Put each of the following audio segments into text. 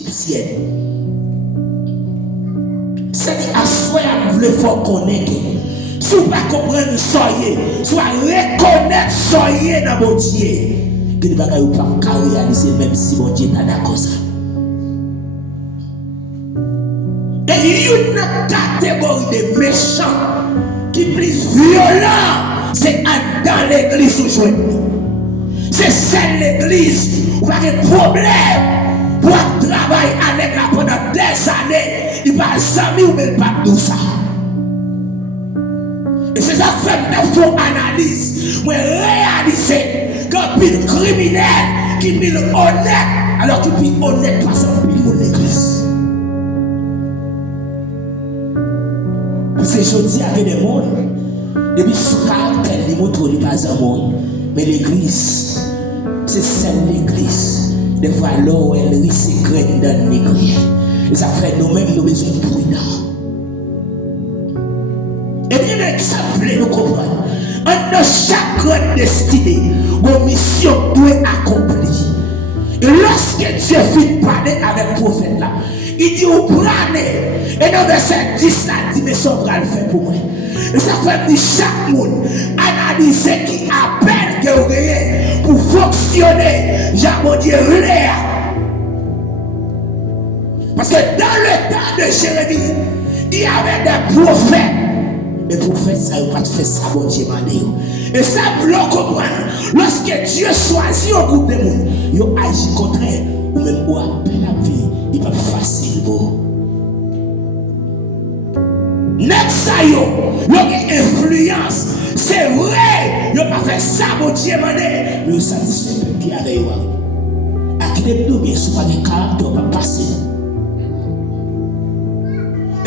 égyptienne. C'est à soi à vouloir faut connaître. Si vous ne comprenez pas soyez, soit reconnaître soyez dans mon Dieu. Que ne va pas réaliser même si mon Dieu n'est pas d'accord. Et il y a une catégorie de méchants qui est plus violent, c'est dans l'église aujourd'hui. C'est celle l'église où il y a des problèmes pour travailler avec la pendant des années. Il va jamais ou même pas tout ça. Et c'est ça fait une faux analyse. Moi réaliser qu'un pile criminel qui est honnête alors qu'il est honnête parce qu'il est mon église. C'est jeudi avec des mondes. Depuis ce caractère, les motos ne pas un monde. Mais l'église, c'est celle l'église. Des fois, l'eau, elle risque graine dans l'église. Et ça fait nous-mêmes, nous besoin de prudence. Et bien, exemple, nous comprenons. Dans chaque grande destinée, vos missions doivent accomplir. Et lorsque Dieu finit de parler avec le prophète là, il dit au plané. Et dans verset 10 là, il dit mais ça va le faire pour moi. Et ça fait que chaque monde analyser qui appelle que vous avez pour fonctionner. J'ai Dieu l'air. Parce que dans le temps de Jérémie, il y avait des prophètes. Les prophètes, ça n'a pas fait ça, bon Dieu m'a dit. Et ça, vous le comprenez. Lorsque Dieu choisit un groupe de monde, il agit contraire. Ou même pour appeler la vie, il n'est pas facile. Next ça, il y a une influence. C'est vrai, il n'a pas fait ça, bon Dieu m'a dit. Mais il satisfait le qui avec vous. À qui les deux, bien sûr, pas de caractère, pas passer.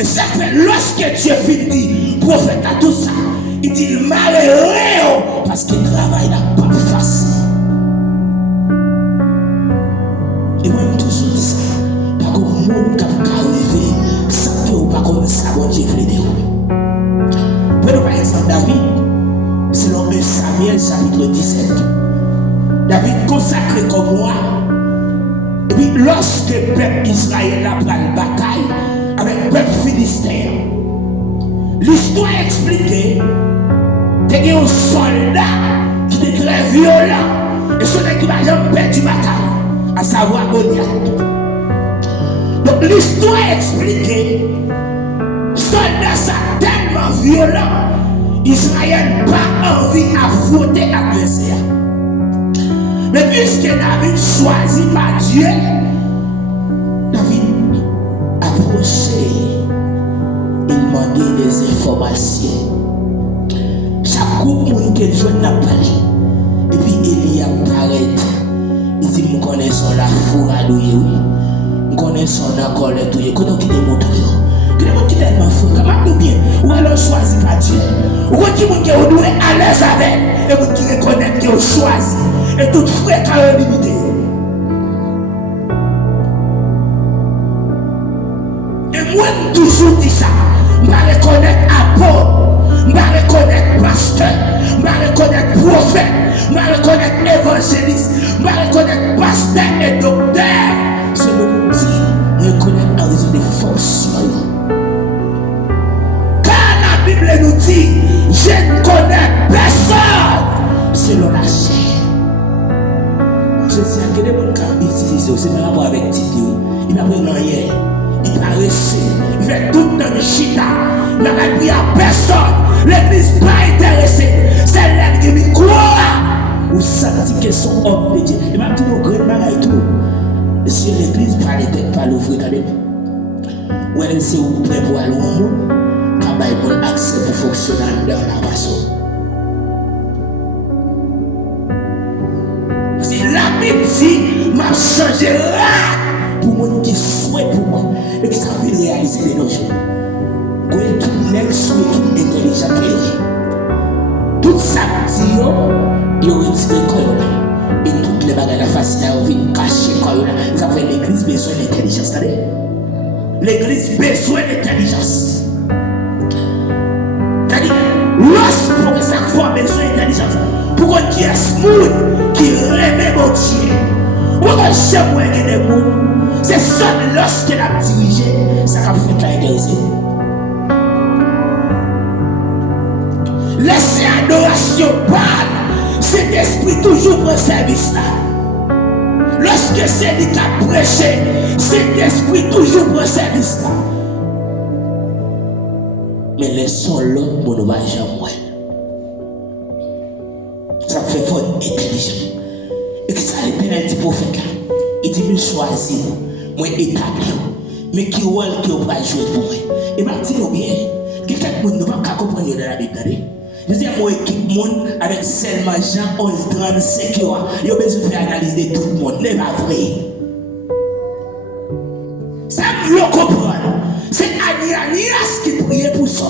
Et ça fait lorsque Dieu finit, prophète à tout ça, il dit malheureux parce qu'il travaille n'a pas facile. Et moi, je toujours dit ça. Pas comme monde qui a arrivé sans que vous ne connaissez ça, bon Dieu fait des roues. Prenons par exemple David, selon 1 Samuel chapitre 17. David consacré comme moi. Et puis lorsque le peuple Israël a pris la bataille, avec le peuple philistin. L'histoire expliquée, il y a un soldat qui était très violent et celui qui va jamais perdre du bataille, à savoir Goliath. Donc l'histoire expliquée, le soldat ça tellement violent, Israël n'a pas envie d'affronter l'adversaire. Mais puisque David choisit par Dieu, David il demandait des informations. Chaque groupe que je n'ai parlé. Et puis il y a apparaît. Il dit nous connaissons la fourradouille. Nous connaissons encore les douilles. Comment qui démontre? Qui démontre qui est tellement fou? Comment nous bien? Ou alors choisi par Dieu? Ou qui vous est à l'aise avec? Et vous qui reconnaissez que vous choisi. Et tout frère qui a limité. Moi, toujours dit ça. Je vais reconnaître apôtre, je vais reconnaître pasteur, je vais reconnaître prophète, je vais reconnaître évangéliste, je vais reconnaître pasteur et docteur. C'est le dit, reconnaître en raison des fonctions. Quand la Bible nous dit, je ne connais personne selon la chair. Je sais à quel moment il utilise, c'est même rapport avec Tito. Il n'a pas rien. Il paraissait, il fait tout dans le chita. Il n'a pas pris à personne. L'église n'est pas intéressée. C'est elle qui me croit. Vous sentez que son homme de Dieu. Il m'a dit au grand mal et tout. Et si l'église ne parle pas l'ouvrir, ou elle sait où vous pouvez voir le monde, quand il y a accès pour fonctionner dans la façon. C'est la Bible dit, m'a changé là. Pour moi qui souhaite pour moi et qui savent réaliser les notions. Quand tout le monde souhaite tout intelligent tout ça dit il retire le et toutes les bagages faciles à venir cacher ça fait l'église besoin d'intelligence. L'église besoin d'intelligence. C'est-à-dire lorsque ça fois besoin d'intelligence pour qu'on qui est smooth qui remet mon Dieu. Pourquoi j'aime des gens C'est ça lorsqu'elle a dirigé, ça a fait la intéressé. Laissez adoration parle, cet esprit toujours pour service là. Lorsque c'est lui qui a prêché, cet esprit toujours pour service là. Mais laissons l'homme pour nous voyager moins. Ça fait fort intelligent. Et que ça l'éternel dit prophète là. Il dit me choisir, moi établir. Mais qui rôle qui va jouer pour moi. Et m'a dit bien, quelqu'un ne va pas comprendre dans la Bible. Je dis moi équipe monde avec seulement Jean 11, 35 ans. Il a besoin de faire analyse de tout le monde. n'est pas vrai. Ça me comprendre. C'est Ananias qui priait pour ça.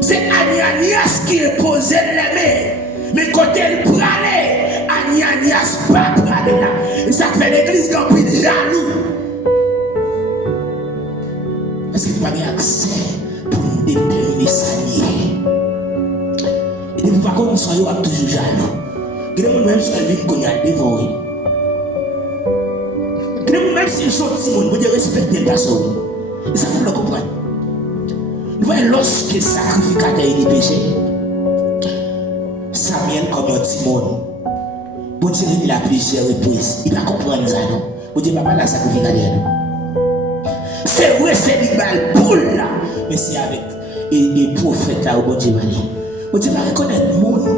C'est Ananias qui posait les mains. Mais quand elle parlait, Ananias pas parler là. Et ça fait l'église qui a pris jaloux. Parce qu'il n'y a pas accès pour nous déterminer ça. Et depuis par contre, nous sommes toujours jaloux. Et nous même si elle vient qu'on a dévoré. Et nous même si nous sommes Simon, nous devons respecter la personne. Et ça vous le comprendre. Nous voyons lorsque le sacrificateur est péché, Samuel comme un Simon. Bon Dieu, il a plusieurs reprises. Il va comprendre ça, non? Bon Dieu, papa, la sacrificateur. C'est vrai, c'est l'ibal poule là. Mais c'est avec les prophètes là, bon Dieu, bon Dieu va reconnaître le monde.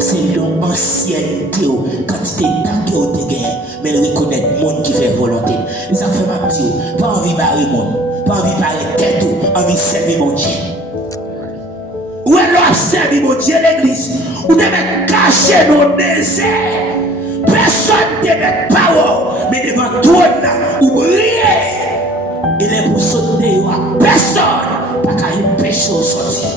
C'est l'ancienneté, quantité de temps que vous avez, mais il reconnaît le monde qui fait volonté. Et ça fait ma petite, pas envie de barrer le monde, pas envie de barrer tête, envie de servir mon Dieu. Ou alors servir mon Dieu l'église, ou devez cacher nos déserts. Personne ne devait pas, mais devant toi, ou briller. Il est pour sauter, personne, pas qu'à y péché au sortir.